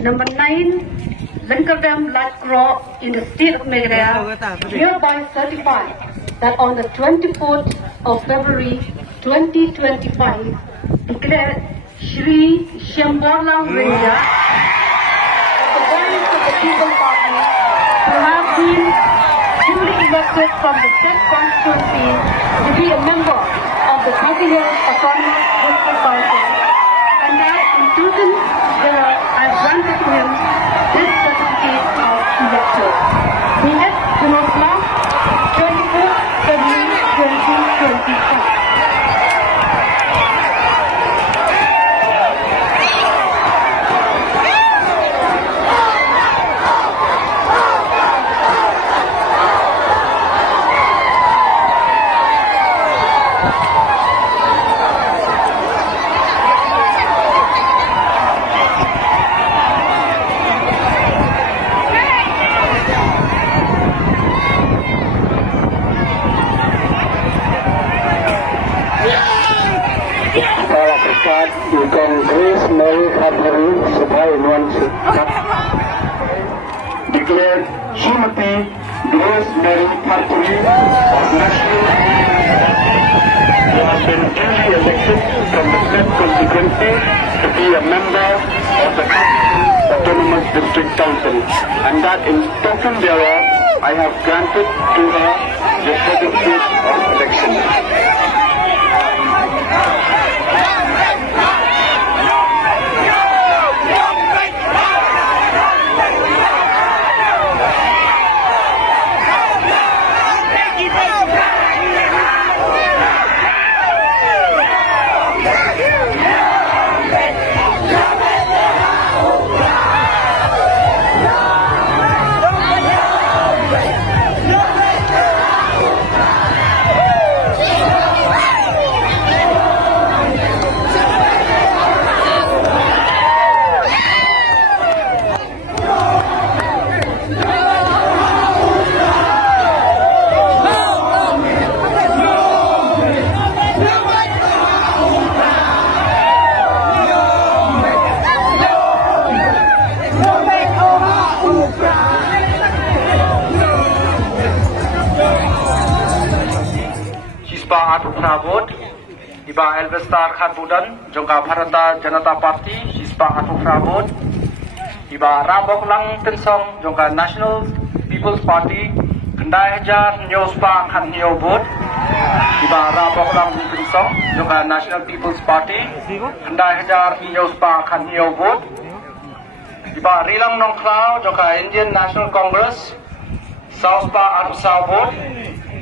Number 9, Lyngkyrdem Laitkroh in the state of Meghalaya hereby certify that on the 24th of February 2025 declared Shri Shyamborlang Ranger the voice of the People Party who have been duly elected from the said constituency to be a member of the 30 Hills Autonomous District Council, and that in prudence thereof I granted to him this certificate of elector. He is Jerusalem, 24th February 2025. Grace Mary Hadhari Subhai Nuansu declared Srimati Grace Mary Hadhari of National who has been duly elected from the said constituency to be a member of the Autonomous District Council, and that in token thereof I have granted to her the certificate of election. Vote Iba Elvestar Khatbudan Jongka Bharata Janata Party Hispa Atufra Vote Iba Rabok Lang Tensong Jongka National People's Party Kendai Hajar Nyospa Khat Nyo Vote Iba Rabok Lang Tensong Jongka National People's Party Kendai Hajar Nyospa Khat Nyo Vote Iba Rilang Nongkrao Jongka Indian National Congress Sauspa Atufra Vote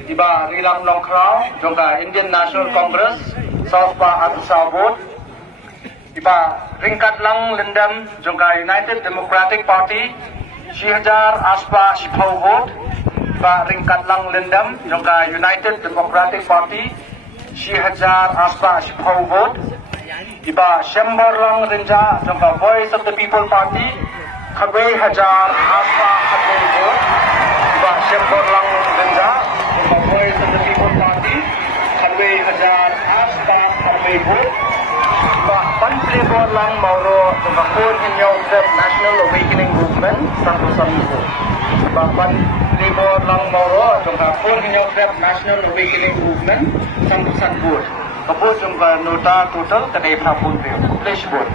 Iba Rilang Nongkrao Jongka Indian National Congress Sauspa Atufra Vote Iba Lyngkyrdem Jongka United Democratic Party Shihajar Aspa Shipau Vote Iba Lyngkyrdem Jongka United Democratic Party Shihajar Aspa Shipau Vote Iba Shyamborlang Ranger Jongka Voice of the People Party Khabei Hajar Aspa Khabei Vote Iba Shyamborlang Ranger Voice of the People Party, Khalwei Hajar Aspa Khalwei Vote, Pan Playboy Lang Mauro, the Bakun Hinyaw National Awakening Movement, Santo Samigo. Pan Playboy Lang Mauro, the Bakun Hinyaw National Awakening Movement, Santo Sanbur. Kapos yung nota total, kanay Prapun View, Flash Board.